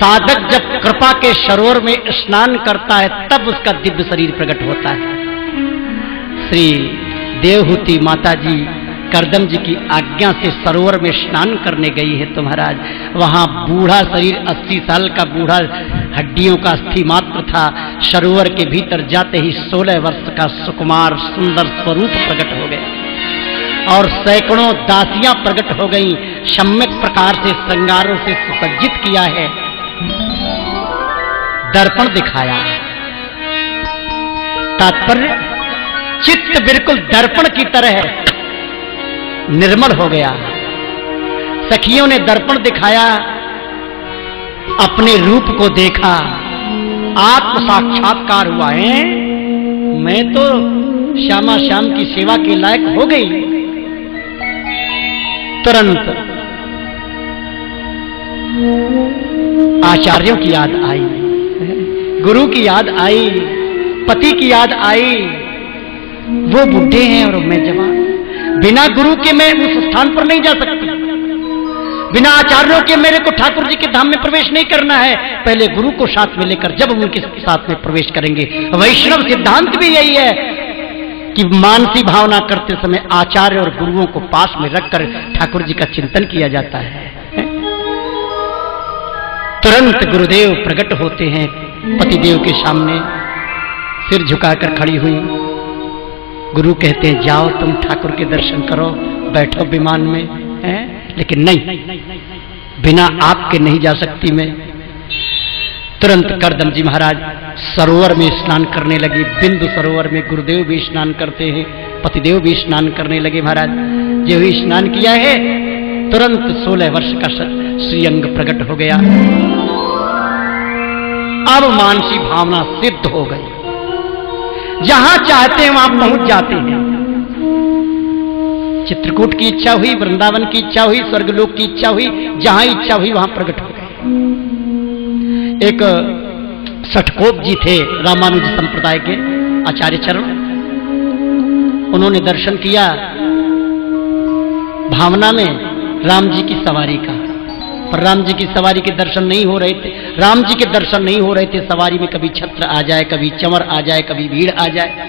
साधक जब कृपा के सरोवर में स्नान करता है तब उसका दिव्य शरीर प्रकट होता है। श्री देवहूति माता जी करदम जी की आज्ञा से सरोवर में स्नान करने गई है तो महाराज वहां बूढ़ा शरीर 80 साल का बूढ़ा हड्डियों का अस्थि मात्र था। सरोवर के भीतर जाते ही 16 वर्ष का सुकुमार सुंदर स्वरूप प्रकट हो गया और सैकड़ों दासियां प्रकट हो गईं। सम्यक प्रकार से श्रृंगारों से सुसज्जित किया है, दर्पण दिखाया। तात्पर्य चित्त बिल्कुल दर्पण की तरह है, निर्मल हो गया। सखियों ने दर्पण दिखाया, अपने रूप को देखा, आत्म साक्षात्कार हुआ है। मैं तो श्यामा श्याम की सेवा के लायक हो गई। तुरंत आचार्यों की याद आई, गुरु की याद आई, पति की याद आई। वो बूढ़े हैं और मैं जवान। बिना गुरु के मैं उस स्थान पर नहीं जा सकती। बिना आचार्यों के मेरे को ठाकुर जी के धाम में प्रवेश नहीं करना है। पहले गुरु को साथ में लेकर जब उनके साथ में प्रवेश करेंगे। वैष्णव सिद्धांत भी यही है कि मानसी भावना करते समय आचार्य और गुरुओं को पास में रखकर ठाकुर जी का चिंतन किया जाता है। तुरंत गुरुदेव प्रकट होते हैं पतिदेव के सामने, सिर झुकाकर खड़ी हुई। गुरु कहते हैं जाओ तुम ठाकुर के दर्शन करो, बैठो विमान में है। लेकिन नहीं, बिना आपके नहीं जा सकती मैं। तुरंत करदम जी महाराज सरोवर में स्नान करने लगे। बिंदु सरोवर में गुरुदेव भी स्नान करते हैं, पतिदेव भी स्नान करने लगे। महाराज जो भी स्नान किया है तुरंत 16 वर्ष का श्रीअंग प्रकट हो गया। अब मानसी भावना सिद्ध हो गई, जहां चाहते हैं वहां पहुंच जाते हैं। चित्रकूट की इच्छा हुई, वृंदावन की इच्छा हुई, स्वर्गलोक की इच्छा हुई, जहां इच्छा हुई वहां प्रकट हो गए। एक सठकोप जी थे रामानुज संप्रदाय के आचार्य चरण, उन्होंने दर्शन किया भावना में राम जी की सवारी का, पर राम जी की सवारी के दर्शन नहीं हो रहे थे। राम जी के दर्शन नहीं हो रहे थे। सवारी में कभी छत्र आ जाए, कभी चंवर आ जाए, कभी भीड़ आ जाए।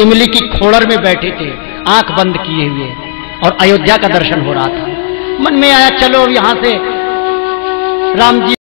इमली की खोड़र में बैठे थे आंख बंद किए हुए और अयोध्या का दर्शन हो रहा था। मन में आया चलो यहां से राम जी